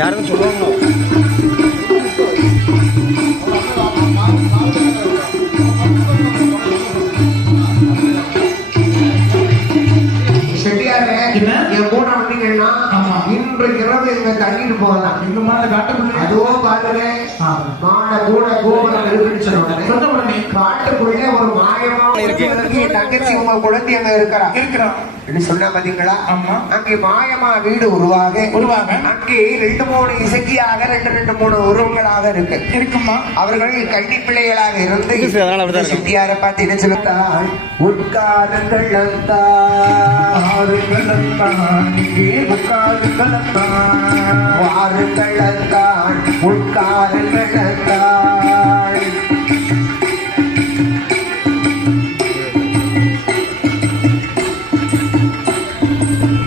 யாரும் சொல்லுவாங்க இன்று இரவு எங்க தங்கிட்டு போகலாம். இந்த மாதிரி காட்டுக்குள்ள அதுவோ பாருங்க மாட கூட கோபுரம் இருக்குன்னு காட்டுக்குள்ளே ஒரு மாயமா இருக்கு. தங்கச்சி உங்க குழந்தை அங்க இருக்கிறான் சொன்ன பாத்தீங்களா? அங்கே மாயமா வீடு உருவாக அங்கே 2-3 இசைக்கியாக 2-3 உருவங்களாக இருக்குமா. அவர்கள் கன்னி பிள்ளைகளாக இருந்து சித்தியார பார்த்து என்ன சொல்லுத்தான் உட்காருங்கள் உட்காருங்கள்